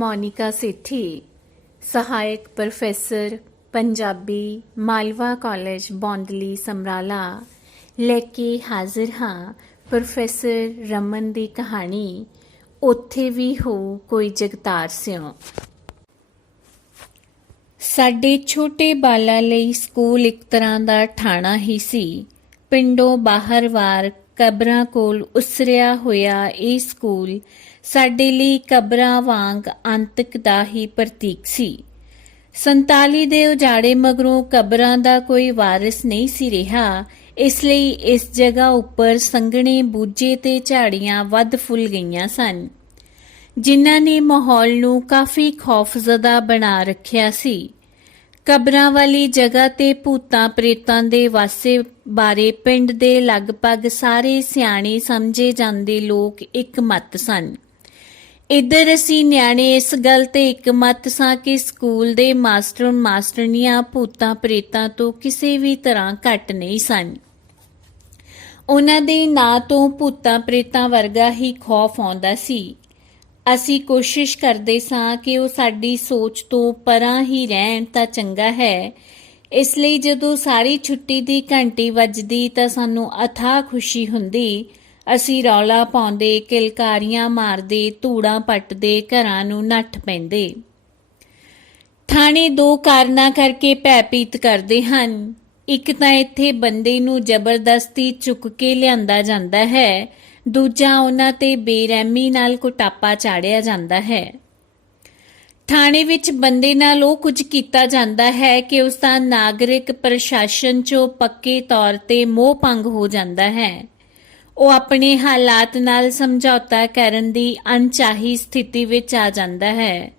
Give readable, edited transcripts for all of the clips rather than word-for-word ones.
ਮੋਨਿਕਾ ਸੇਠੀ, ਸਹਾਇਕ professor Punjabi, Malwa college Bondli Samrala, ਲੈ ਕੇ ਹਾਜ਼ਰ ਹਾਂ ਪ੍ਰੋਫੈਸਰ ਰਮਨ ਦੀ ਕਹਾਣੀ ਉੱਥੇ ਵੀ ਹੋ ਕੋਈ ਜਗਤਾਰ ਸਿਉ। ਸਾਡੇ ਛੋਟੇ ਬਾਲਾਂ ਲਈ ਸਕੂਲ ਇੱਕ ਤਰ੍ਹਾਂ ਦਾ ਠਾਣਾ ਹੀ ਸੀ। ਪਿੰਡੋਂ ਬਾਹਰਵਾਰ ਕਬਰਾਂ ਕੋਲ ਉਸਰਿਆ ਹੋਇਆ ਇਹ ਸਕੂਲ ਸਾਡੇ ਲਈ ਕਬਰਾਂ ਵਾਂਗ ਅੰਤਕ ਦਾ ਹੀ ਪ੍ਰਤੀਕ ਸੀ। 47 ਦੇ ਉਜਾੜੇ ਮਗਰੋਂ ਕਬਰਾਂ ਦਾ ਕੋਈ ਵਾਰਿਸ ਨਹੀਂ ਸੀ ਰਿਹਾ, ਇਸ ਲਈ ਇਸ ਜਗ੍ਹਾ ਉੱਪਰ ਸੰਘਣੇ ਬੂਝੇ ਤੇ ਝਾੜੀਆਂ ਵੱਧ ਫੁੱਲ ਗਈਆਂ ਸਨ, ਜਿਨ੍ਹਾਂ ਨੇ ਮਾਹੌਲ ਨੂੰ ਕਾਫੀ ਖੌਫਜ਼ਦਾ ਬਣਾ ਰੱਖਿਆ ਸੀ। ਕਬਰਾਂ ਵਾਲੀ ਜਗ੍ਹਾ ਤੇ ਭੂਤਾਂ ਪ੍ਰੇਤਾਂ ਦੇ ਵਾਸੇ ਬਾਰੇ ਪਿੰਡ ਦੇ ਲਗਭਗ ਸਾਰੇ ਸਿਆਣੇ ਸਮਝੇ ਜਾਂਦੇ ਲੋਕ ਇੱਕਮਤ ਸਨ। ਇੱਧਰ ਅਸੀਂ ਨਿਆਣੇ ਇਸ ਗੱਲ ਤੇ ਇੱਕਮਤ ਸਾਂ ਕਿ ਸਕੂਲ ਦੇ ਮਾਸਟਰ ਮਾਸਟਰਨੀਆਂ ਭੂਤਾਂ ਪ੍ਰੇਤਾਂ ਤੋਂ ਕਿਸੇ ਵੀ ਤਰ੍ਹਾਂ ਘੱਟ ਨਹੀਂ ਸਨ। ਉਹਨਾਂ ਦੇ ਨਾਂ ਤੋਂ ਭੂਤਾਂ ਪ੍ਰੇਤਾਂ ਵਰਗਾ ਹੀ ਖੌਫ ਆਉਂਦਾ ਸੀ। ਅਸੀਂ ਕੋਸ਼ਿਸ਼ ਕਰਦੇ ਸਾਂ ਕਿ ਉਹ ਸਾਡੀ ਸੋਚ ਤੋਂ ਪਰਾਂ ਹੀ ਰਹਿਣ ਤਾਂ ਚੰਗਾ ਹੈ। ਇਸ ਲਈ ਜਦੋਂ ਸਾਰੀ ਛੁੱਟੀ ਦੀ ਘੰਟੀ ਵੱਜਦੀ ਤਾਂ ਸਾਨੂੰ ਅਥਾਹ ਖੁਸ਼ੀ ਹੁੰਦੀ। ਅਸੀਂ ਰੌਲਾ ਪਾਉਂਦੇ, ਕਿਲਕਾਰੀਆਂ ਮਾਰਦੇ, ਧੂੜਾਂ ਪੱਟਦੇ ਘਰਾਂ ਨੂੰ ਨੱਠ ਪੈਂਦੇ। ਥਾਣੇ ਦੋ ਕਾਰਨਾਂ ਕਰਕੇ ਭੈਭੀਤ ਕਰਦੇ ਹਨ। ਇੱਕ ਤਾਂ ਇੱਥੇ ਬੰਦੇ ਨੂੰ ਜ਼ਬਰਦਸਤੀ ਚੁੱਕ ਕੇ ਲਿਆਂਦਾ ਜਾਂਦਾ ਹੈ, ਦੂਜਾ ਉਹਨਾਂ ਤੇ ਬੇਰਹਿਮੀ ਨਾਲ ਕੁਟਾਪਾ ਚਾੜਿਆ ਜਾਂਦਾ ਹੈ। ਥਾਣੇ ਵਿੱਚ ਬੰਦੇ ਨਾਲ ਉਹ ਕੁਝ ਕੀਤਾ ਜਾਂਦਾ ਹੈ ਕਿ ਉਸ ਦਾ ਨਾਗਰਿਕ ਪ੍ਰਸ਼ਾਸਨ 'ਚੋਂ ਪੱਕੇ ਤੌਰ ਤੇ ਮੋਹ ਭੰਗ ਹੋ ਜਾਂਦਾ ਹੈ। ਉਹ ਆਪਣੇ ਹਾਲਾਤ ਨਾਲ ਸਮਝੌਤਾ ਕਰਨ ਦੀ ਅਣਚਾਹੀ ਸਥਿਤੀ ਵਿੱਚ ਆ ਜਾਂਦਾ ਹੈ।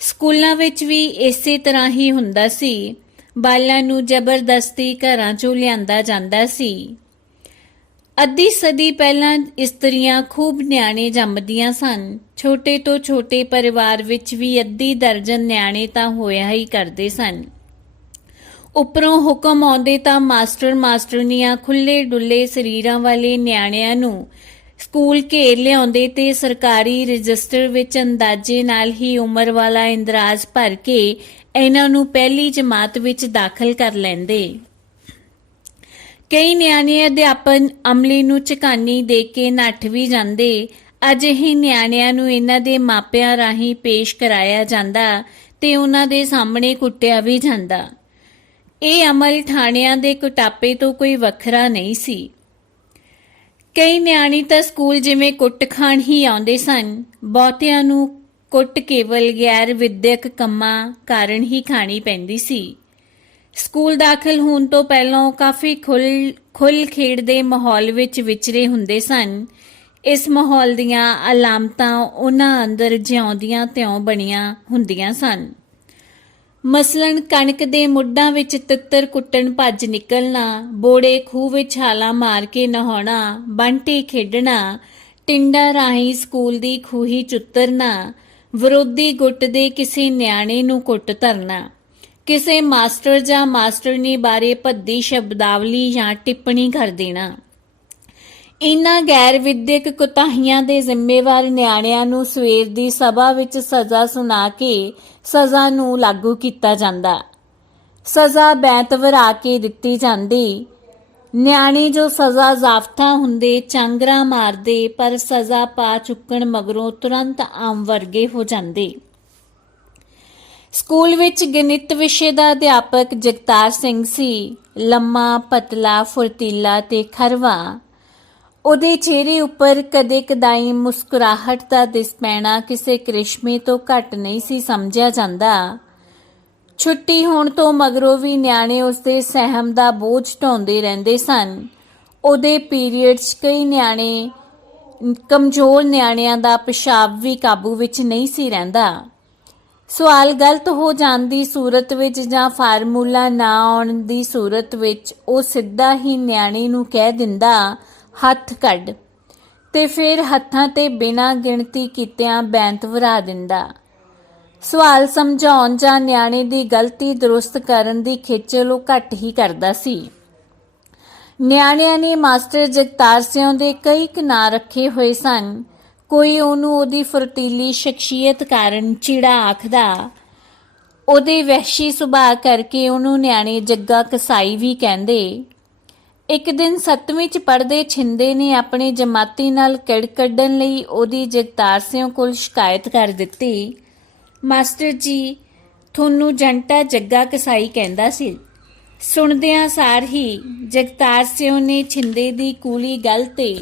ਸਕੂਲਾਂ ਵਿੱਚ ਵੀ ਇਸੇ ਤਰ੍ਹਾਂ ਹੀ ਹੁੰਦਾ ਸੀ। ਬਾਲਾਂ ਨੂੰ ਜ਼ਬਰਦਸਤੀ ਘਰਾਂ 'ਚੋਂ ਲਿਆਂਦਾ ਜਾਂਦਾ ਸੀ। ਅੱਧੀ ਸਦੀ ਪਹਿਲਾਂ ਇਸਤਰੀਆਂ ਖੂਬ ਨਿਆਣੇ ਜੰਮਦੀਆਂ ਸਨ। ਛੋਟੇ ਤੋਂ ਛੋਟੇ ਪਰਿਵਾਰ ਵਿੱਚ ਵੀ ਅੱਧੀ ਦਰਜਨ ਨਿਆਣੇ ਤਾਂ ਹੋਇਆ ਹੀ ਕਰਦੇ ਸਨ। ਉੱਪਰੋਂ ਹੁਕਮ ਆਉਂਦੇ ਤਾਂ ਮਾਸਟਰ ਮਾਸਟਰਨੀਆਂ ਖੁੱਲੇ ਡੁੱਲੇ ਸਰੀਰਾਂ ਵਾਲੇ ਨਿਆਣਿਆਂ ਨੂੰ ਸਕੂਲ ਘੇਰ ਲਿਆਉਂਦੇ ਤੇ ਸਰਕਾਰੀ ਰਜਿਸਟਰ ਵਿੱਚ ਅੰਦਾਜ਼ੇ ਨਾਲ ਹੀ ਉਮਰ ਵਾਲਾ ਇੰਦਰਾਜ ਭਰ ਕੇ ਇਹਨਾਂ ਨੂੰ ਪਹਿਲੀ ਜਮਾਤ ਵਿੱਚ ਦਾਖਲ ਕਰ ਲੈਂਦੇ। ਕਈ ਨਿਆਣੇ ਅਧਿਆਪਨ ਅਮਲੇ ਨੂੰ ਝਕਾਨੀ ਦੇ ਕੇ ਨੱਠ ਵੀ ਜਾਂਦੇ। ਅਜਿਹੇ ਨਿਆਣਿਆਂ ਨੂੰ ਇਹਨਾਂ ਦੇ ਮਾਪਿਆਂ ਰਾਹੀਂ ਪੇਸ਼ ਕਰਾਇਆ ਜਾਂਦਾ ਤੇ ਉਹਨਾਂ ਦੇ ਸਾਹਮਣੇ ਕੁੱਟਿਆ ਵੀ ਜਾਂਦਾ। ਇਹ ਅਮਲ ਥਾਣਿਆਂ ਦੇ ਕੁਟਾਪੇ ਤੋਂ ਕੋਈ ਵੱਖਰਾ ਨਹੀਂ ਸੀ। ਕਈ ਨਿਆਣੇ ਤਾਂ ਸਕੂਲ ਜਿਵੇਂ ਕੁੱਟ ਖਾਣ ਹੀ ਆਉਂਦੇ ਸਨ। ਬਹੁਤਿਆਂ ਨੂੰ ਕੁੱਟ ਕੇਵਲ ਗੈਰ ਵਿਦਿਅਕ ਕੰਮਾਂ ਕਾਰਨ ਹੀ ਖਾਣੀ ਪੈਂਦੀ ਸੀ। ਸਕੂਲ ਦਾਖਲ ਹੋਣ ਤੋਂ ਪਹਿਲਾਂ ਕਾਫੀ ਖੁੱਲ੍ਹ ਖੇਡ ਦੇ ਮਾਹੌਲ ਵਿੱਚ ਵਿਚਰੇ ਹੁੰਦੇ ਸਨ। ਇਸ ਮਾਹੌਲ ਦੀਆਂ ਅਲਾਮਤਾਂ ਉਹਨਾਂ ਅੰਦਰ ਜਿਉਂਦਿਆਂ ਤਿਉਂ ਬਣੀਆਂ ਹੁੰਦੀਆਂ ਸਨ। ਮਸਲਨ ਕਣਕ ਦੇ ਮੁੱਢਾਂ ਵਿੱਚ ਤਿੱਤਰ ਕੁੱਟਣ ਭੱਜ ਨਿਕਲਣਾ, ਬੋੜੇ ਖੂਹ ਵਿੱਚ ਛਾਲਾਂ ਮਾਰ ਕੇ ਨਹਾਉਣਾ, ਬੰਟੇ ਖੇਡਣਾ, ਟਿੰਡਾਂ ਰਾਹੀਂ ਸਕੂਲ ਦੀ ਖੂਹੀ 'ਚ ਉਤਰਨਾ, ਵਿਰੋਧੀ ਗੁੱਟ ਦੇ ਕਿਸੇ ਨਿਆਣੇ ਨੂੰ ਕੁੱਟ ਧਰਨਾ, ਕਿਸੇ ਮਾਸਟਰ ਜਾਂ ਮਾਸਟਰਨੀ ਬਾਰੇ ਭੱਦੀ ਸ਼ਬਦਾਵਲੀ ਜਾਂ ਟਿੱਪਣੀ ਕਰ ਦੇਣਾ। ਇਨ੍ਹਾਂ ਗੈਰ ਵਿਦਿਅਕ ਕੁਤਾਹੀਆਂ ਦੇ ਜ਼ਿੰਮੇਵਾਰ ਨਿਆਣਿਆਂ ਨੂੰ ਸਵੇਰ ਦੀ ਸਭਾ ਵਿੱਚ ਸਜ਼ਾ ਸੁਣਾ ਕੇ ਸਜ਼ਾ ਨੂੰ ਲਾਗੂ ਕੀਤਾ ਜਾਂਦਾ। ਸਜ਼ਾ ਬੈਂਤ ਵਰਾ ਕੇ ਦਿੱਤੀ ਜਾਂਦੀ। ਨਿਆਣੇ ਜੋ ਸਜ਼ਾ ਜ਼ਾਬਤਾ ਹੁੰਦੇ ਚਾਂਗਰਾ ਮਾਰਦੇ, ਪਰ ਸਜ਼ਾ ਪਾ ਚੁੱਕਣ ਮਗਰੋਂ ਤੁਰੰਤ ਆਮ ਵਰਗੇ ਹੋ ਜਾਂਦੇ। ਸਕੂਲ ਵਿੱਚ ਗਣਿਤ ਵਿਸ਼ੇ ਦਾ ਅਧਿਆਪਕ ਜਗਤਾਰ ਸਿੰਘ ਸੀ। ਲੰਮਾ, ਪਤਲਾ, ਫੁਰਤੀਲਾ ਤੇ ਖਰਵਾ। ਉਹਦੇ ਚਿਹਰੇ ਉੱਪਰ ਕਦੇ ਕਦਾਈ ਮੁਸਕਰਾਹਟ ਦਾ ਦਿਸ ਪੈਣਾ ਕਿਸੇ ਕ੍ਰਿਸ਼ਮੇ ਤੋਂ ਘੱਟ ਨਹੀਂ ਸੀ ਸਮਝਿਆ ਜਾਂਦਾ। ਛੁੱਟੀ ਹੋਣ ਤੋਂ ਮਗਰੋਂ ਵੀ ਨਿਆਣੇ ਉਸਦੇ ਸਹਿਮ ਦਾ ਬੋਝ ਢਾਉਂਦੇ ਰਹਿੰਦੇ ਸਨ। ਉਹਦੇ ਪੀਰੀਅਡ 'ਚ ਕਈ ਨਿਆਣੇ ਕਮਜ਼ੋਰ ਨਿਆਣਿਆਂ ਦਾ ਪਿਸ਼ਾਬ ਵੀ ਕਾਬੂ ਵਿੱਚ ਨਹੀਂ ਸੀ ਰਹਿੰਦਾ। ਸਵਾਲ ਗਲਤ ਹੋ ਜਾਣ ਦੀ ਸੂਰਤ ਵਿੱਚ ਜਾਂ ਫਾਰਮੂਲਾ ਨਾ ਆਉਣ ਦੀ ਸੂਰਤ ਵਿੱਚ ਉਹ ਸਿੱਧਾ ਹੀ ਨਿਆਣੇ ਨੂੰ ਕਹਿ ਦਿੰਦਾ, ਹੱਥ ਕੱਢ, ਤੇ ਫਿਰ ਹੱਥਾਂ ਤੇ ਬਿਨਾਂ ਗਿਣਤੀ ਕੀਤਿਆਂ ਬੈਂਤ ਵਰਾ ਦਿੰਦਾ। ਸਵਾਲ ਸਮਝਾਉਣ ਜਾਂ ਨਿਆਣੇ ਦੀ ਗਲਤੀ ਦਰੁਸਤ ਕਰਨ ਦੀ ਖੇਚਲ ਉਹ ਘੱਟ ਹੀ ਕਰਦਾ ਸੀ। ਨਿਆਣਿਆਂ ਨੇ ਮਾਸਟਰ ਜਗਤਾਰ ਸਿਉਂ ਦੇ ਕਈ ਨਾਂ ਰੱਖੇ ਹੋਏ ਸਨ। ਕੋਈ ਉਹਨੂੰ ਉਹਦੀ ਫੁਰਤੀਲੀ ਸ਼ਖਸੀਅਤ ਕਾਰਨ ਚਿੜਾ ਆਖਦਾ। ਉਹਦੇ ਵਹਿਸ਼ੀ ਸੁਭਾਅ ਕਰਕੇ ਉਹਨੂੰ ਨਿਆਣੇ ਜੱਗਾ ਕਸਾਈ ਵੀ ਕਹਿੰਦੇ। ਇੱਕ ਦਿਨ 7ਵੀਂ 'ਚ ਪੜ੍ਹਦੇ ਛਿੰਦੇ ਨੇ ਆਪਣੇ ਜਮਾਤੀ ਨਾਲ ਕਿੜ ਕੱਢਣ ਲਈ ਉਹਦੀ ਜਗਤਾਰ ਸਿੰਘ ਕੋਲ ਸ਼ਿਕਾਇਤ ਕਰ ਦਿੱਤੀ। ਮਾਸਟਰ ਜੀ, ਤੁਹਾਨੂੰ ਜੰਟਾ ਜੱਗਾ ਕਸਾਈ ਕਹਿੰਦਾ ਸੀ। ਸੁਣਦਿਆਂ ਸਾਰ ਹੀ ਜਗਤਾਰ ਸਿੰਘ ਨੇ ਛਿੰਦੇ ਦੀ ਕੂਲੀ ਗੱਲ ਤੇ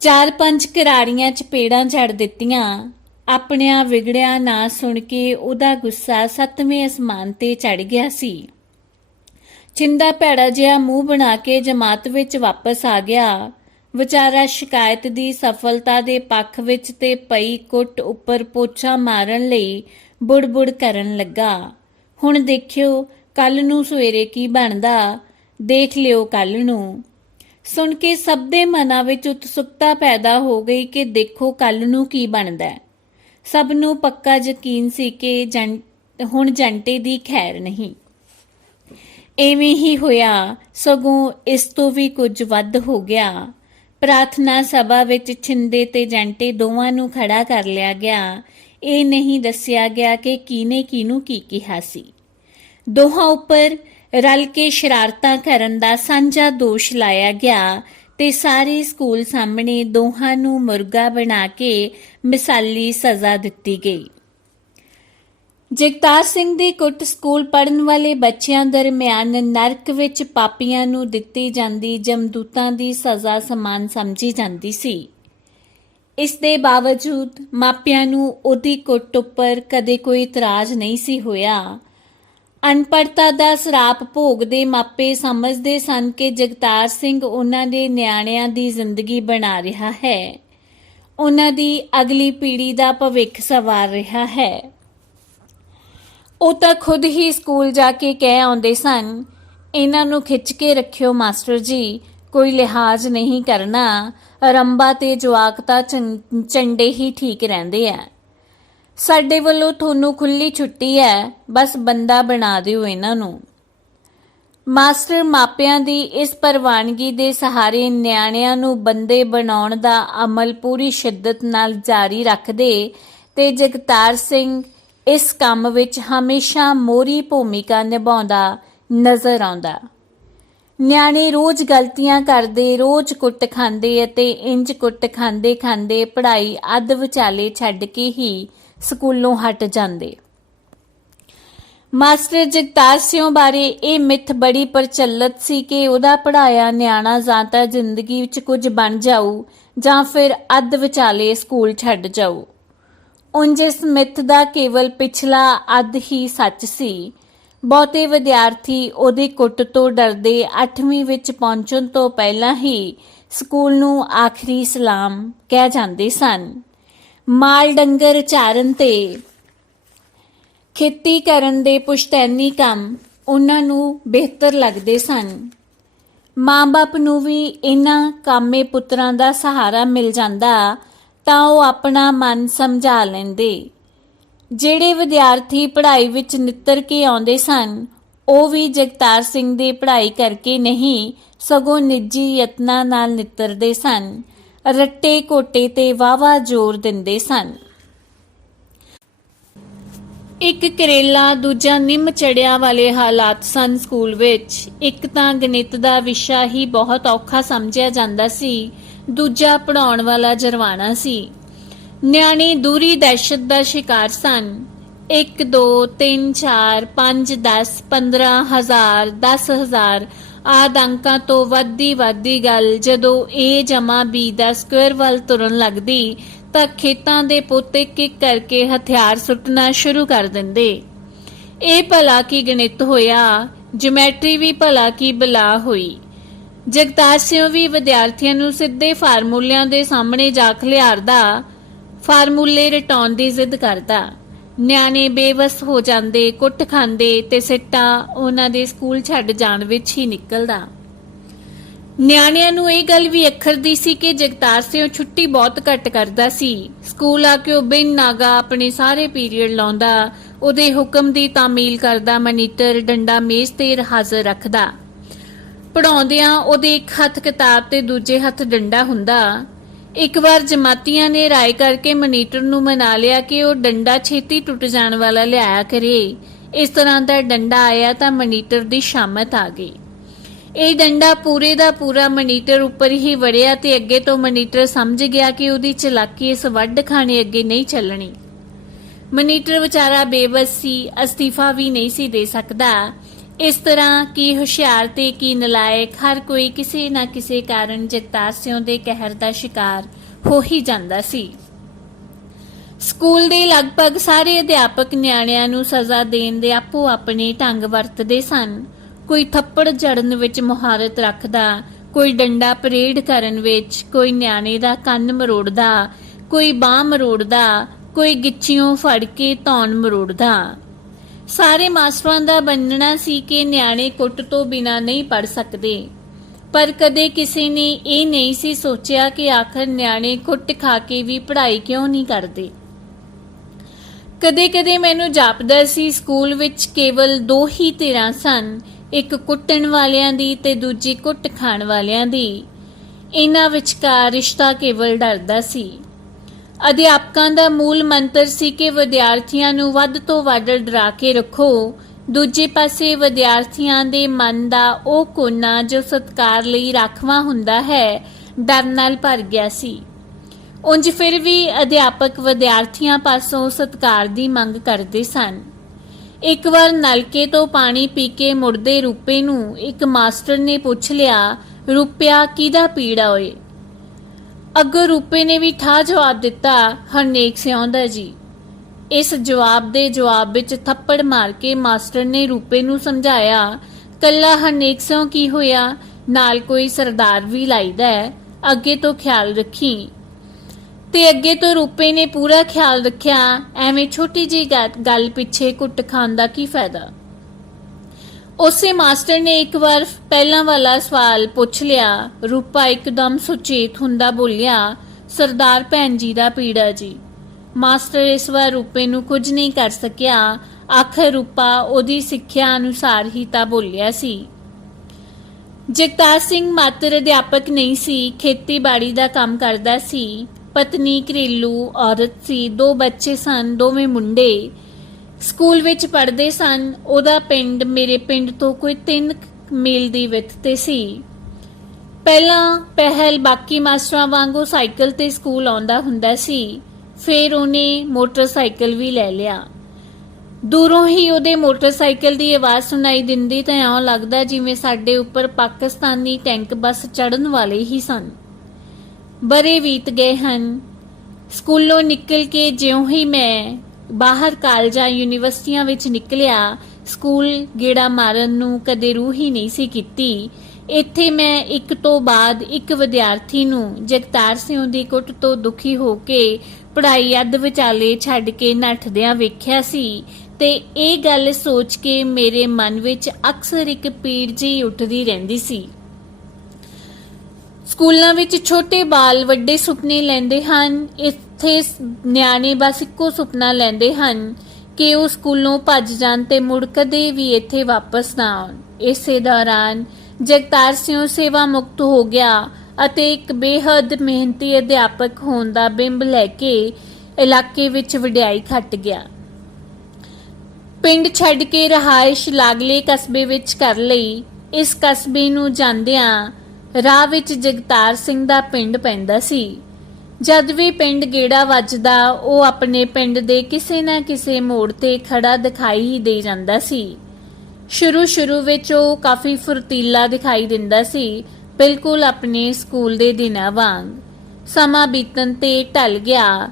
4-5 ਕਰਾਰੀਆਂ ਚਪੇੜਾਂ ਝੜ ਦਿੱਤੀਆਂ। ਆਪਣਿਆਂ ਵਿਗੜਿਆ ਨਾ ਸੁਣ ਕੇ ਉਹਦਾ ਗੁੱਸਾ 7ਵੇਂ ਅਸਮਾਨ ਤੇ ਚੜ ਗਿਆ ਸੀ। ਛਿੰਦਾ ਭੈੜਾ ਜਿਹਾ ਮੂੰਹ ਬਣਾ ਕੇ ਜਮਾਤ ਵਿੱਚ ਵਾਪਸ ਆ ਗਿਆ। ਵਿਚਾਰਾ ਸ਼ਿਕਾਇਤ ਦੀ ਸਫਲਤਾ ਦੇ ਪੱਖ ਵਿੱਚ ਤੇ ਪਈ ਕੁੱਟ ਉੱਪਰ ਪੋਚਾ ਮਾਰਨ ਲਈ ਬੁੜ-ਬੁੜ ਕਰਨ ਲੱਗਾ। ਹੁਣ ਦੇਖਿਓ ਕੱਲ ਨੂੰ ਸਵੇਰੇ ਕੀ ਬਣਦਾ, ਦੇਖ ਲਿਓ ਕੱਲ ਨੂੰ। ਸੁਣ ਕੇ ਸਭ ਦੇ ਮਨਾਂ ਵਿੱਚ ਉਤਸੁਕਤਾ ਪੈਦਾ ਹੋ ਗਈ ਕਿ ਦੇਖੋ ਕੱਲ ਨੂੰ ਕੀ ਬਣਦਾ। ਸਭ ਨੂੰ ਪੱਕਾ ਯਕੀਨ ਸੀ ਕਿ ਹੁਣ ਜੰਟੇ ਦੀ ਖੈਰ ਨਹੀਂ। ਐਵੇਂ ਹੀ ਹੋਇਆ, ਸਗੋਂ ਇਸ ਤੋਂ ਵੀ ਕੁਝ ਵੱਧ ਹੋ ਗਿਆ। ਪ੍ਰਾਰਥਨਾ ਸਭਾ ਵਿੱਚ ਛਿੰਦੇ ਤੇ ਜੰਟੇ ਦੋਵਾਂ ਨੂੰ ਖੜਾ ਕਰ ਲਿਆ ਗਿਆ। ਇਹ ਨਹੀਂ ਦੱਸਿਆ ਗਿਆ ਕਿ ਕਿਹਨੇ ਕਿਹਨੂੰ ਕੀ ਕਿਹਾ ਸੀ। ਦੋਹਾਂ ਉੱਪਰ ਰਲ ਕੇ ਸ਼ਰਾਰਤਾਂ ਕਰਨ ਦਾ ਸਾਂਝਾ ਦੋਸ਼ ਲਾਇਆ ਗਿਆ ਤੇ ਸਾਰੇ ਸਕੂਲ ਸਾਹਮਣੇ ਦੋਹਾਂ ਨੂੰ ਮੁਰਗਾ ਬਣਾ ਕੇ ਮਿਸਾਲੀ ਸਜ਼ਾ ਦਿੱਤੀ ਗਈ। ਜਗਤਾਰ ਸਿੰਘ ਦੀ ਕੁੱਟ ਸਕੂਲ ਪੜ੍ਹਨ ਵਾਲੇ ਬੱਚਿਆਂ ਦਰਮਿਆਨ ਨਰਕ ਵਿੱਚ ਪਾਪੀਆਂ ਨੂੰ ਦਿੱਤੀ ਜਾਂਦੀ ਜਮਦੂਤਾਂ ਦੀ ਸਜ਼ਾ ਸਮਾਨ ਸਮਝੀ ਜਾਂਦੀ ਸੀ। ਇਸ ਦੇ ਬਾਵਜੂਦ ਮਾਪਿਆਂ ਨੂੰ ਉਹਦੀ ਕੁੱਟ ਉੱਪਰ ਕਦੇ ਕੋਈ ਇਤਰਾਜ਼ ਨਹੀਂ ਸੀ ਹੋਇਆ। ਅਨਪੜ੍ਹਤਾ ਦਾ ਸਰਾਪ ਭੋਗਦੇ ਮਾਪੇ ਸਮਝਦੇ ਸਨ ਕਿ ਜਗਤਾਰ ਸਿੰਘ ਉਹਨਾਂ ਦੇ ਨਿਆਣਿਆਂ ਦੀ ਜ਼ਿੰਦਗੀ ਬਣਾ ਰਿਹਾ ਹੈ, ਉਹਨਾਂ ਦੀ ਅਗਲੀ ਪੀੜ੍ਹੀ ਦਾ ਭਵਿੱਖ ਸੰਵਾਰ ਰਿਹਾ ਹੈ। ਉਹ ਤਾਂ ਖੁਦ ਹੀ ਸਕੂਲ ਜਾ ਕੇ ਕਹਿ ਆਉਂਦੇ ਸਨ, ਇਹਨਾਂ ਨੂੰ ਖਿੱਚ ਕੇ ਰੱਖਿਓ ਮਾਸਟਰ ਜੀ, ਕੋਈ ਲਿਹਾਜ਼ ਨਹੀਂ ਕਰਨਾ। ਰੰਬਾ ਤੇ ਜਵਾਕ ਤਾਂ ਚੰਡੇ ਹੀ ਠੀਕ ਰਹਿੰਦੇ ਆ। ਸਾਡੇ ਵੱਲੋਂ ਤੁਹਾਨੂੰ ਖੁੱਲੀ ਛੁੱਟੀ ਹੈ, ਬਸ ਬੰਦਾ ਬਣਾ ਦਿਓ ਇਹਨਾਂ ਨੂੰ। ਮਾਸਟਰ ਮਾਪਿਆਂ ਦੀ ਇਸ ਪ੍ਰਵਾਨਗੀ ਦੇ ਸਹਾਰੇ ਨਿਆਣਿਆਂ ਨੂੰ ਬੰਦੇ ਬਣਾਉਣ ਦਾ ਅਮਲ ਪੂਰੀ ਸ਼ਿੱਦਤ ਨਾਲ ਜਾਰੀ ਰੱਖਦੇ ਤੇ ਜਗਤਾਰ ਸਿੰਘ ਇਸ ਕੰਮ ਵਿੱਚ ਹਮੇਸ਼ਾ ਮੋਹਰੀ ਭੂਮਿਕਾ ਨਿਭਾਉਂਦਾ ਨਜ਼ਰ ਆਉਂਦਾ। ਨਿਆਣੇ ਰੋਜ਼ ਗਲਤੀਆਂ ਕਰਦੇ, ਰੋਜ਼ ਕੁੱਟ ਖਾਂਦੇ ਅਤੇ ਇੰਜ ਕੁੱਟ ਖਾਂਦੇ ਖਾਂਦੇ ਪੜ੍ਹਾਈ ਅੱਧ ਵਿਚਾਲੇ ਛੱਡ ਕੇ ਹੀ ਸਕੂਲੋਂ ਹਟ ਜਾਂਦੇ। ਮਾਸਟਰ ਜਗਤਾਰ ਸਿੰਘ ਬਾਰੇ ਇਹ ਮਿੱਥ ਬੜੀ ਪ੍ਰਚਲਿਤ ਸੀ ਕਿ ਉਹਦਾ ਪੜ੍ਹਾਇਆ ਨਿਆਣਾ ਜਾਂ ਤਾਂ ਜ਼ਿੰਦਗੀ ਵਿੱਚ ਕੁਝ ਬਣ ਜਾਊ ਜਾਂ ਫਿਰ ਅੱਧ ਵਿਚਾਲੇ ਸਕੂਲ ਛੱਡ ਜਾਊ। ਉਂਝ ਇਸ ਮਿੱਥ ਦਾ ਕੇਵਲ ਪਿਛਲਾ ਅੱਧ ਹੀ ਸੱਚ ਸੀ। ਬਹੁਤੇ ਵਿਦਿਆਰਥੀ ਉਹਦੀ ਕੁੱਟ ਤੋਂ ਡਰਦੇ 8ਵੀਂ ਵਿੱਚ ਪਹੁੰਚਣ ਤੋਂ ਪਹਿਲਾਂ ਹੀ ਸਕੂਲ ਨੂੰ ਆਖਰੀ ਸਲਾਮ ਕਹਿ ਜਾਂਦੇ ਸਨ। ਮਾਲ ਡੰਗਰ ਚਾਰਨ ਤੇ ਖੇਤੀ ਕਰਨ ਦੇ ਪੁਸ਼ਤੈਨੀ ਕੰਮ ਉਹਨਾਂ ਨੂੰ ਬਿਹਤਰ ਲੱਗਦੇ ਸਨ। ਮਾਂ-ਬਾਪ ਨੂੰ ਵੀ ਇਹਨਾਂ ਕਾਮੇ ਪੁੱਤਰਾਂ ਦਾ ਸਹਾਰਾ ਮਿਲ ਜਾਂਦਾ ਤਾਂ ਉਹ ਆਪਣਾ ਮਨ ਸਮਝਾ ਲੈਂਦੇ। ਜਿਹੜੇ ਵਿਦਿਆਰਥੀ ਪੜ੍ਹਾਈ ਵਿੱਚ ਨਿੱਤਰ ਕੇ ਆਉਂਦੇ ਸਨ, ਉਹ ਵੀ ਜਗਤਾਰ ਸਿੰਘ ਦੀ ਪੜ੍ਹਾਈ ਕਰਕੇ ਨਹੀਂ, ਸਗੋਂ ਨਿੱਜੀ ਯਤਨਾਂ ਨਾਲ ਨਿੱਤਰਦੇ ਸਨ। ਰੱਟੇ ਘੋਟੇ ਤੇ ਵਾਹਵਾ ਜ਼ੋਰ ਦਿੰਦੇ ਸਨ। ਇੱਕ ਕਰੇਲਾ, ਦੂਜਾ ਨਿੰਮ ਚੜਿਆ ਵਾਲੇ ਹਾਲਾਤ ਸਨ ਸਕੂਲ ਵਿੱਚ। ਇੱਕ ਤਾਂ ਗਣਿਤ ਦਾ ਵਿਸ਼ਾ ਹੀ ਬਹੁਤ ਔਖਾ ਸਮਝਿਆ ਜਾਂਦਾ ਸੀ, ਦੂਜਾ ਪੜ੍ਹਾਉਣ ਵਾਲਾ ਜਰਵਾਣਾ ਸੀ। ਨਿਆਣੇ ਦੂਰੀ ਦਹਿਸ਼ਤ ਦਾ ਸ਼ਿਕਾਰ ਸਨ। 1 2 3 4 5 10 15,000 10,000 ਆਦਿ ਅੰਕਾਂ ਤੋਂ ਵੱਧਦੀ ਗੱਲ ਜਦੋਂ A ਜਮਾ B ਦਾ ਸਕੁਅਰ ਵੱਲ ਤੁਰਨ ਲੱਗਦੀ ਤਾਂ ਖੇਤਾਂ ਦੇ ਪੁੱਤ ਇੱਕ ਕਰਕੇ ਹਥਿਆਰ ਸੁੱਟਣਾ ਸ਼ੁਰੂ ਕਰ ਦਿੰਦੇ। ਇਹ ਭਲਾ ਕੀ ਗਣਿਤ ਹੋਇਆ, ਜਿਓਮੈਟਰੀ ਵੀ ਭਲਾ ਕੀ ਬਲਾ ਹੋਈ। ਜਗਤਾਰ ਸਿੰਘ ਵੀ ਵਿਦਿਆਰਥੀਆਂ ਨੂੰ ਸਿੱਧੇ ਫਾਰਮੂਲਿਆਂ ਦੇ ਸਾਹਮਣੇ ਜਾ ਖਿਲਾਰਦਾ, ਫਾਰਮੂਲੇ ਰਟਾਉਣ ਦੀ ਜ਼ਿੱਦ ਕਰਦਾ। ਨਿਆਣੇ ਬੇਵਸ ਹੋ ਜਾਂਦੇ, ਕੁੱਟ ਖਾਂਦੇ ਤੇ ਸਿੱਟਾ ਉਹਨਾਂ ਦੇ ਸਕੂਲ ਛੱਡ ਜਾਣ ਵਿੱਚ ਹੀ ਨਿਕਲਦਾ। ਨਿਆਣਿਆਂ ਨੂੰ ਇਹ ਗੱਲ ਵੀ ਅੱਖਰਦੀ ਸੀ ਕਿ ਜਗਤਾਰ ਸਿੰਘ ਛੁੱਟੀ ਬਹੁਤ ਘੱਟ ਕਰਦਾ ਸੀ। ਸਕੂਲ ਆ ਕੇ ਉਹ ਬਿਨ ਨਾਗਾ ਆਪਣੇ ਸਾਰੇ ਪੀਰੀਅਡ ਲਾਉਂਦਾ, ਉਹਦੇ ਹੁਕਮ ਦੀ ਤਾਮੀਲ ਕਰਦਾ, ਮਨੀਟਰ ਡੰਡਾ ਮੇਜ਼ ਤੇ ਹਾਜ਼ਰ ਰੱਖਦਾ। ਪੜ੍ਹਾਉਂਦਿਆਂ ਉਹਦੇ ਇੱਕ ਹੱਥ ਕਿਤਾਬ ਤੇ ਦੂਜੇ ਹੱਥ ਡੰਡਾ ਹੁੰਦਾ। ਇੱਕ ਵਾਰ ਜਮਾਤੀਆਂ ਨੇ ਰਾਏ ਕਰਕੇ ਮਨੀਟਰ ਨੂੰ ਮਨਾ ਲਿਆ ਕਿ ਉਹ ਡੰਡਾ ਛੇਤੀ ਟੁੱਟ ਜਾਣ ਵਾਲਾ ਲਿਆਇਆ ਕਰੇ। ਇਸ ਤਰ੍ਹਾਂ ਦਾ ਡੰਡਾ ਆਇਆ ਤਾਂ ਮਨੀਟਰ ਦੀ ਸ਼ਾਮਤ ਆ ਗਈ। ਇਹ ਡੰਡਾ ਪੂਰੇ ਦਾ ਪੂਰਾ ਮਨੀਟਰ ਉੱਪਰ ਹੀ ਵੜਿਆ ਤੇ ਅੱਗੇ ਤੋਂ ਮਨੀਟਰ ਸਮਝ ਗਿਆ ਕਿ ਉਹਦੀ ਚਲਾਕੀ ਇਸ ਵੱਢ ਖਾਣੇ ਅੱਗੇ ਨਹੀਂ ਚੱਲਣੀ। ਮਨੀਟਰ ਵਿਚਾਰਾ ਬੇਬਸ ਸੀ, ਅਸਤੀਫਾ ਵੀ ਨਹੀਂ ਸੀ ਦੇ ਸਕਦਾ। ਇਸ ਤਰ੍ਹਾਂ ਕੀ ਹੁਸ਼ਿਆਰ ਤੇ ਕੀ ਨਲਾਇਕ, ਹਰ ਕੋਈ ਕਿਸੇ ਨਾ ਕਿਸੇ ਕਾਰਨ ਜਗਤਾਰ ਸਿੰਘ ਦੇ ਕਹਿਰ ਦਾ ਸ਼ਿਕਾਰ ਹੋ ਹੀ ਜਾਂਦਾ ਸੀ। ਸਕੂਲ ਦੇ ਲਗਭਗ ਸਾਰੇ ਅਧਿਆਪਕ ਨਿਆਣਿਆਂ ਨੂੰ ਸਜ਼ਾ ਦੇਣ ਦੇ ਆਪੋ ਆਪਣੇ ਢੰਗ ਵਰਤਦੇ ਸਨ। ਕੋਈ ਥੱਪੜ ਜੜਨ ਵਿੱਚ ਮੁਹਾਰਤ ਰੱਖਦਾ, ਕੋਈ ਡੰਡਾ ਪਰੇਡ ਕਰਨ ਵਿੱਚ, ਕੋਈ ਨਿਆਣੇ ਦਾ ਕੰਨ ਮਰੋੜਦਾ, ਕੋਈ ਬਾਂਹ ਮਰੋੜਦਾ, ਕੋਈ ਗਿੱਚਿਓਂ ਫੜ ਕੇ ਧੌਣ ਮਰੋੜਦਾ। ਸਾਰੇ ਮਾਸਟਰਾਂ ਦਾ ਮੰਨਣਾ ਸੀ ਕਿ ਨਿਆਣੇ ਕੁੱਟ ਤੋਂ ਬਿਨਾਂ ਨਹੀਂ ਪੜ੍ਹ ਸਕਦੇ, ਪਰ ਕਦੇ ਕਿਸੇ ਨੇ ਇਹ ਨਹੀਂ ਸੀ ਸੋਚਿਆ ਕਿ ਆਖਰ ਨਿਆਣੇ ਕੁੱਟ ਖਾ ਕੇ ਵੀ ਪੜ੍ਹਾਈ ਕਿਉਂ ਨਹੀਂ ਕਰਦੇ। ਕਦੇ-ਕਦੇ ਮੈਨੂੰ ਜਾਪਦਾ ਸੀ ਸਕੂਲ ਵਿੱਚ ਕੇਵਲ ਦੋ ਹੀ ਧਿਰਾਂ ਸਨ, ਇੱਕ ਕੁੱਟਣ ਵਾਲਿਆਂ ਦੀ ਤੇ ਦੂਜੀ ਕੁੱਟ ਖਾਣ ਵਾਲਿਆਂ ਦੀ। ਇਹਨਾਂ ਵਿਚਕਾਰ ਰਿਸ਼ਤਾ ਕੇਵਲ ਡਰਦਾ ਸੀ। ਅਧਿਆਪਕਾਂ ਦਾ ਮੂਲ ਮੰਤਰ ਸੀ ਕਿ ਵਿਦਿਆਰਥੀਆਂ ਨੂੰ ਵੱਧ ਤੋਂ ਵੱਧ ਡਰਾ ਕੇ ਰੱਖੋ। ਦੂਜੇ ਪਾਸੇ ਵਿਦਿਆਰਥੀਆਂ ਦੇ ਮਨ ਦਾ ਉਹ ਕੋਨਾ ਜੋ ਸਤਿਕਾਰ ਲਈ ਰਾਖਵਾਂ ਹੁੰਦਾ ਹੈ, ਡਰ ਨਾਲ ਭਰ ਗਿਆ ਸੀ। ਉਂਝ ਫਿਰ ਵੀ ਅਧਿਆਪਕ ਵਿਦਿਆਰਥੀਆਂ ਪਾਸੋਂ ਸਤਿਕਾਰ ਦੀ ਮੰਗ ਕਰਦੇ ਸਨ। ਇੱਕ ਵਾਰ ਨਲਕੇ ਤੋਂ ਪਾਣੀ ਪੀ ਕੇ ਮੁੜਦੇ ਰੂਪੇ ਨੂੰ ਇੱਕ ਮਾਸਟਰ ਨੇ ਪੁੱਛ ਲਿਆ, ਰੂਪਿਆ ਕਿਹਦਾ ਪੀੜਾ ਓਏ? ਅੱਗੋਂ ਰੂਪੇ ਨੇ ਵੀ ਠਾ ਜਵਾਬ ਦਿੱਤਾ, ਹਰਨੇਕ ਸਿਉਂ ਦਾ ਜੀ। ਇਸ ਜਵਾਬ ਦੇ ਜਵਾਬ ਵਿੱਚ ਥੱਪੜ ਮਾਰ ਕੇ ਮਾਸਟਰ ਨੇ ਰੂਪੇ ਨੂੰ ਸਮਝਾਇਆ, ਕੱਲਾ ਹਰਨੇਕ ਸਿਉਂ ਕੀ ਹੋਇਆ, ਨਾਲ ਕੋਈ ਸਰਦਾਰ ਵੀ ਲਾਈਦਾ ਹੈ, ਅੱਗੇ ਤੋਂ ਖਿਆਲ ਰੱਖੀ। ਤੇ ਅੱਗੇ ਤੋਂ ਰੂਪੇ ਨੇ ਪੂਰਾ ਖਿਆਲ ਰੱਖਿਆ। ਐਵੇਂ ਛੋਟੀ ਜਿਹੀ ਗੱਲ ਪਿੱਛੇ ਕੁੱਟ ਖਾਣ ਦਾ ਕੀ ਫਾਇਦਾ। ਉਸੇ ਮਾਸਟਰ ਨੇ ਇੱਕ ਵਾਰ ਪਹਿਲਾਂ ਵਾਲਾ ਸਵਾਲ ਪੁੱਛ ਲਿਆ। ਰੂਪਾ ਇੱਕਦਮ ਸੁਚੇਤ ਹੁੰਦਾ ਬੋਲਿਆ, ਸਰਦਾਰ ਭੈਣ ਜੀ ਦਾ ਪੀੜਾ ਜੀ। ਮਾਸਟਰ ਇਸ ਵਾਰ ਰੂਪੇ ਨੂੰ ਕੁਝ ਨਹੀਂ ਕਰ ਸਕਿਆ। ਆਖਰ ਰੂਪਾ ਉਹਦੀ ਸਿੱਖਿਆ ਅਨੁਸਾਰ ਹੀ ਤਾਂ ਬੋਲਿਆ ਸੀ। ਜਗਤਾਰ ਸਿੰਘ ਮਾਤਰ ਅਧਿਆਪਕ ਨਹੀਂ ਸੀ, ਖੇਤੀਬਾੜੀ ਦਾ ਕੰਮ ਕਰਦਾ ਸੀ। ਪਤਨੀ ਘਰੇਲੂ ਔਰਤ ਸੀ, ਦੋ ਬੱਚੇ ਸਨ, ਦੋਵੇਂ ਮੁੰਡੇ। ਸਕੂਲ ਵਿੱਚ ਪੜ੍ਹਦੇ ਸਨ। ਉਹਦਾ ਪਿੰਡ ਮੇਰੇ ਪਿੰਡ ਤੋਂ ਕੋਈ 3 ਮੀਲ ਦੀ ਵਿੱਥ ਤੇ ਸੀ। ਪਹਿਲ ਬਾਕੀ ਮਾਸਟਰਾਂ ਵਾਂਗੂ ਸਾਈਕਲ ਤੇ ਸਕੂਲ ਆਉਂਦਾ ਹੁੰਦਾ ਸੀ। ਫਿਰ ਉਹਨੇ ਮੋਟਰਸਾਈਕਲ ਵੀ ਲੈ ਲਿਆ। ਦੂਰੋਂ ਹੀ ਉਹਦੇ ਮੋਟਰਸਾਈਕਲ ਦੀ ਆਵਾਜ਼ ਸੁਣਾਈ ਦਿੰਦੀ ਤਾਂ ਇਉਂ ਲੱਗਦਾ ਜਿਵੇਂ ਸਾਡੇ ਉੱਪਰ ਪਾਕਿਸਤਾਨੀ ਟੈਂਕ ਬੱਸ ਚੜ੍ਹਨ ਵਾਲੇ ਹੀ ਸਨ। ਬਰੇ ਬੀਤ ਗਏ ਹਨ। ਸਕੂਲੋਂ ਨਿਕਲ ਕੇ ਜਿਉਂ ਹੀ ਮੈਂ ਬਾਹਰ ਕਾਲਜਾਂ ਯੂਨੀਵਰਸਿਟੀਆਂ ਵਿੱਚ ਨਿਕਲਿਆ, ਸਕੂਲ ਗੇੜਾ ਮਾਰਨ ਨੂੰ ਕਦੇ ਰੂਹ ਹੀ ਨਹੀਂ ਸੀ ਕੀਤੀ। ਇੱਥੇ ਮੈਂ ਇੱਕ ਤੋਂ ਬਾਅਦ ਇੱਕ ਵਿਦਿਆਰਥੀ ਨੂੰ ਜਗਤਾਰ ਸਿੰਘ ਦੀ ਕੁੱਟ ਤੋਂ ਦੁਖੀ ਹੋ ਕੇ ਪੜ੍ਹਾਈ ਅੱਧ ਵਿਚਾਲੇ ਛੱਡ ਕੇ ਨੱਠਦਿਆਂ ਵੇਖਿਆ ਸੀ ਤੇ ਇਹ ਗੱਲ ਸੋਚ ਕੇ ਮੇਰੇ ਮਨ ਵਿੱਚ ਅਕਸਰ ਇੱਕ ਪੀੜ ਜਿਹੀ ਉੱਠਦੀ ਰਹਿੰਦੀ ਸੀ। ਸਕੂਲਾਂ ਵਿੱਚ ਛੋਟੇ ਬਾਲ ਵੱਡੇ ਸੁਪਨੇ ਲੈਂਦੇ ਹਨ। ਇੱਥੇ ਨਿਆਣੇ ਬਸ ਇੱਕੋ ਸੁਪਨਾ ਲੈਂਦੇ ਹਨ ਕਿ ਉਹ ਸਕੂਲੋਂ ਭੱਜ ਜਾਣ ਤੇ ਮੁੜ ਕਦੇ ਵੀ ਇੱਥੇ ਵਾਪਸ ਨਾ ਆਉਣ। ਇਸੇ ਦੌਰਾਨ ਜਗਤਾਰ ਸਿੰਘ ਸੇਵਾ ਮੁਕਤ ਹੋ ਗਿਆ ਅਤੇ ਇੱਕ ਬੇਹੱਦ ਮਿਹਨਤੀ ਅਧਿਆਪਕ ਹੋਣ ਦਾ ਬਿੰਬ ਲੈ ਕੇ ਇਲਾਕੇ ਵਿੱਚ ਵਡਿਆਈ ਖੱਟ ਗਿਆ। ਪਿੰਡ ਛੱਡ ਕੇ ਰਹਾਇਸ਼ ਲਾਗਲੇ ਕਸਬੇ ਵਿੱਚ ਕਰ ਲਈ। ਇਸ ਕਸਬੇ ਨੂੰ ਜਾਂਦਿਆਂ ਰਾਹ ਵਿੱਚ ਜਗਤਾਰ ਸਿੰਘ ਦਾ ਪਿੰਡ ਪੈਂਦਾ ਸੀ। ਜਦ ਵੀ ਪਿੰਡ ਗੇੜਾ ਵੱਜਦਾ ਉਹ ਆਪਣੇ ਪਿੰਡ ਦੇ ਕਿਸੇ ਨਾ ਕਿਸੇ ਮੋੜ ਤੇ ਖੜਾ ਦਿਖਾਈ ਹੀ ਦੇ ਜਾਂਦਾ ਸੀ। ਸ਼ੁਰੂ ਵਿੱਚ ਉਹ ਕਾਫੀ ਫੁਰਤੀਲਾ ਦਿਖਾਈ ਦਿੰਦਾ ਸੀ, ਬਿਲਕੁਲ ਆਪਣੇ ਸਕੂਲ ਦੇ ਦਿਨਾਂ ਵਾਂਗ। ਸਮਾਂ ਬੀਤਣ ਤੇ ਢਲ ਗਿਆ।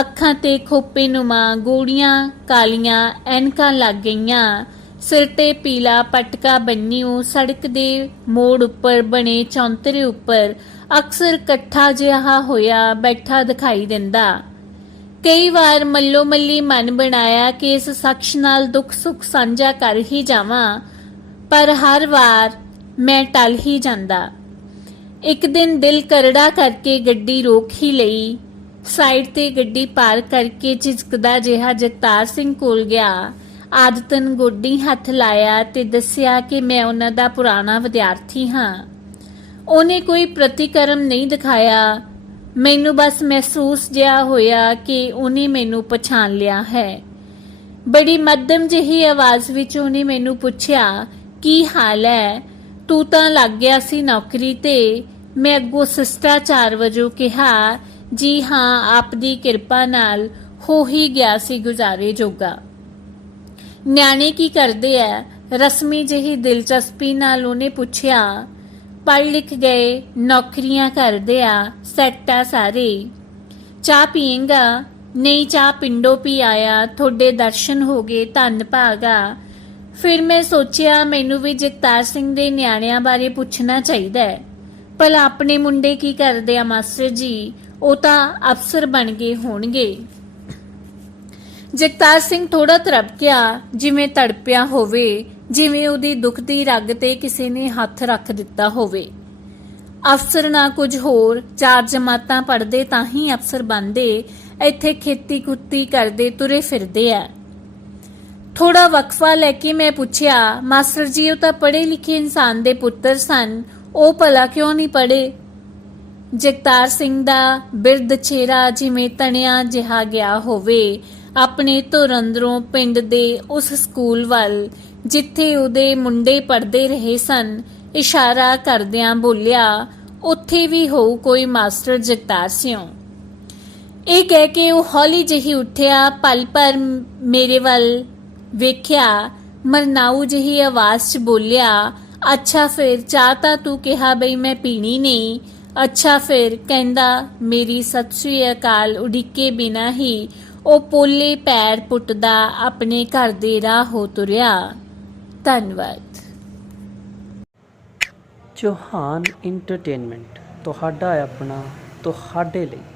ਅੱਖਾਂ ਤੇ ਖੋਪੇ ਨੁਮਾ ਗੋੜੀਆਂ ਕਾਲੀਆਂ ਐਨਕਾਂ ਲੱਗ ਗਈਆਂ। ਸਿਰ ਤੇ ਪੀਲਾ ਪਟਕਾ ਬੰਨ੍ਹਿਓ ਸੜਕ ਦੇ ਮੋੜ ਉੱਪਰ ਬਣੇ ਚੌਂਤਰੇ ਉੱਪਰ ਅਕਸਰ ਇਕੱਠਾ ਜਿਹਾ ਹੋਇਆ ਬੈਠਾ ਦਿਖਾਈ ਦਿੰਦਾ। ਕਈ ਵਾਰ ਮੱਲੋ ਮੱਲੀ ਮਨ ਬਣਾਇਆ ਕਿ ਇਸ ਸ਼ਖਸ ਨਾਲ ਦੁੱਖ ਸੁੱਖ ਸਾਂਝਾ ਕਰ ਹੀ ਜਾਵਾਂ, ਪਰ ਹਰ ਵਾਰ ਮੈਂ ਟਲ ਹੀ ਜਾਂਦਾ। ਇੱਕ ਦਿਨ ਦਿਲ ਕਰੜਾ ਕਰਕੇ ਗੱਡੀ ਰੋਕ ਹੀ ਲਈ। ਸਾਈਡ ਤੇ ਗੱਡੀ ਪਾਰਕ ਕਰਕੇ ਝਿਜਕਦਾ ਜਿਹਾ ਜਗਤਾਰ ਸਿੰਘ ਕੋਲ ਗਿਆ। ਆਦਤਨ ਗੋਡੀ ਹੱਥ ਲਾਇਆ ਤੇ ਦੱਸਿਆ ਕਿ ਮੈਂ ਉਹਨਾਂ ਦਾ ਪੁਰਾਣਾ ਵਿਦਿਆਰਥੀ ਹਾਂ। ਉਹਨੇ ਕੋਈ ਪ੍ਰਤੀਕਰਮ ਨਹੀਂ ਦਿਖਾਇਆ, ਮੈਨੂੰ ਬਸ ਮਹਿਸੂਸ ਜਿਹਾ ਹੋਇਆ ਕਿ ਉਹਨੇ ਮੈਨੂੰ ਪਛਾਣ ਲਿਆ ਹੈ। ਬੜੀ ਮੱਧਮ ਜਿਹੀ ਆਵਾਜ਼ ਵਿੱਚ ਉਹਨੇ ਮੈਨੂੰ ਪੁੱਛਿਆ, ਕੀ ਹਾਲ ਹੈ? ਤੂੰ ਤਾਂ ਲੱਗ ਗਿਆ ਸੀ ਨੌਕਰੀ ਤੇ। ਮੈਂ ਅੱਗੋਂ ਸਿਸ਼ਟਾਚਾਰ ਵਜੋਂ ਕਿਹਾ, ਜੀ ਹਾਂ, ਆਪ ਦੀ ਕਿਰਪਾ ਨਾਲ ਹੋ ਹੀ ਗਿਆ ਸੀ ਗੁਜ਼ਾਰੇ ਜੋਗਾ। ਨਿਆਣੇ ਕੀ ਕਰਦੇ ਐ? ਰਸਮੀ ਜਿਹੀ ਦਿਲਚਸਪੀ ਨਾਲ ਉਹਨੇ ਪੁੱਛਿਆ। ਪੜ੍ਹ ਲਿਖ ਗਏ, ਨੌਕਰੀਆਂ ਕਰਦੇ ਆ, ਸੈੱਟ ਆ ਸਾਰੇ। ਚਾਹ ਪੀਏਂਗਾ? ਨਹੀਂ, ਚਾਹ ਪਿੰਡੋਂ ਪੀ ਆਇਆ, ਤੁਹਾਡੇ ਦਰਸ਼ਨ ਹੋ ਗਏ, ਧੰਨ ਭਾਗਾ। ਫਿਰ ਮੈਂ ਸੋਚਿਆ ਮੈਨੂੰ ਵੀ ਜਗਤਾਰ ਸਿੰਘ ਦੇ ਨਿਆਣਿਆਂ ਬਾਰੇ ਪੁੱਛਣਾ ਚਾਹੀਦਾ ਹੈ। ਭਲਾ ਆਪਣੇ ਮੁੰਡੇ ਕੀ ਕਰਦੇ ਆ ਮਾਸਟਰ ਜੀ? ਉਹ ਤਾਂ ਅਫਸਰ ਬਣ ਗਏ ਹੋਣਗੇ। ਜਗਤਾਰ ਸਿੰਘ ਥੋੜਾ ਤੜਪਕਿਆ, ਜਿਵੇਂ ਤੜਪਿਆ ਹੋਵੇ, ਜਿਵੇਂ ਉਹਦੀ ਦੁਖਦੀ ਰਗ ਤੇ ਕਿਸੇ ਨੇ ਹੱਥ ਰੱਖ ਦਿੱਤਾ ਹੋਵੇ। ਅਫਸਰ ਨਾ ਕੁਝ ਹੋਰ, 4 ਜਮਾਤਾਂ ਪੜ੍ਹਦੇ ਤਾਂ ਹੀ ਅਫਸਰ ਬਣਦੇ, ਇੱਥੇ ਖੇਤੀ ਕੁੱਤੀ ਕਰਦੇ ਤੁਰੇ ਫਿਰਦੇ ਆ। ਥੋੜਾ ਵਕਫਾ ਲੈ ਕੇ ਮੈਂ ਪੁੱਛਿਆ, ਮਾਸਟਰ ਜੀ ਉਹ ਤਾਂ ਪੜ੍ਹੇ ਲਿਖੇ ਇਨਸਾਨ ਦੇ ਪੁੱਤਰ ਸਨ, ਉਹ ਭਲਾ ਕਿਉਂ ਨਹੀਂ ਪੜ੍ਹੇ? ਜਗਤਾਰ ਸਿੰਘ ਦਾ ਬਿਰਧ ਚਿਹਰਾ ਜਿਵੇਂ ਤਣਿਆ ਜਿਹਾ ਗਿਆ ਹੋਵੇ। ਆਪਣੇ ਧੁਰ ਅੰਦਰੋਂ ਪਿੰਡ ਦੇ ਉਸ ਸਕੂਲ ਵੱਲ ਜਿੱਥੇ ਉਹਦੇ ਮੁੰਡੇ ਪੜ੍ਹਦੇ ਰਹੇ ਸਨ ਇਸ਼ਾਰਾ ਕਰਦਿਆਂ ਬੋਲਿਆ, ਉੱਥੇ ਵੀ ਹੋਊ ਕੋਈ ਮਾਸਟਰ ਜਗਤਾਰ ਸਿਉਂ। ਇਹ ਕਹਿ ਕੇ ਉਹ ਹੌਲੀ ਜਿਹੀ ਉੱਠਿਆ, ਪਲ ਭਰ ਮੇਰੇ ਵੱਲ ਵੇਖਿਆ, ਮਰਨਾਊ ਜਿਹੀ ਆਵਾਜ਼ 'ਚ ਬੋਲਿਆ, ਅੱਛਾ ਫਿਰ ਚਾਹ ਤਾਂ ਤੂੰ ਕਿਹਾ ਬਈ ਮੈਂ ਪੀਣੀ ਨਹੀਂ। ਅੱਛਾ ਫਿਰ, ਕਹਿੰਦਾ ਮੇਰੀ ਸਤਿ ਸ੍ਰੀ ਅਕਾਲ ਉਡੀਕੇ ਬਿਨਾਂ ਹੀ ਉਹ ਪੋਲੇ ਪੈਰ ਪੁੱਟਦਾ ਆਪਣੇ ਘਰ ਦੇ ਰਾਹ ਹੋ ਤੁਰਿਆ। ਧੰਨਵਾਦ। ਚੌਹਾਨ ਇੰਟਰਟੇਨਮੈਂਟ ਤੁਹਾਡਾ ਆਪਣਾ, ਤੁਹਾਡੇ ਲਈ।